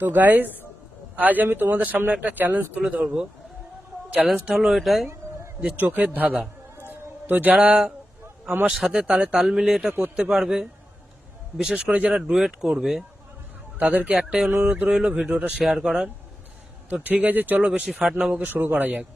তো গাইজ, আজ আমি তোমাদের সামনে একটা চ্যালেঞ্জ তুলে ধরবো। চ্যালেঞ্জটা হলো এটাই যে চোখের ধাঁধা। তো যারা আমার সাথে তালে তাল মিলিয়ে এটা করতে পারবে, বিশেষ করে যারা ডুয়েট করবে, তাদেরকে একটাই অনুরোধ রইল ভিডিওটা শেয়ার করার। তো ঠিক আছে, চলো বেশি ফাট না বকে শুরু করা যাক।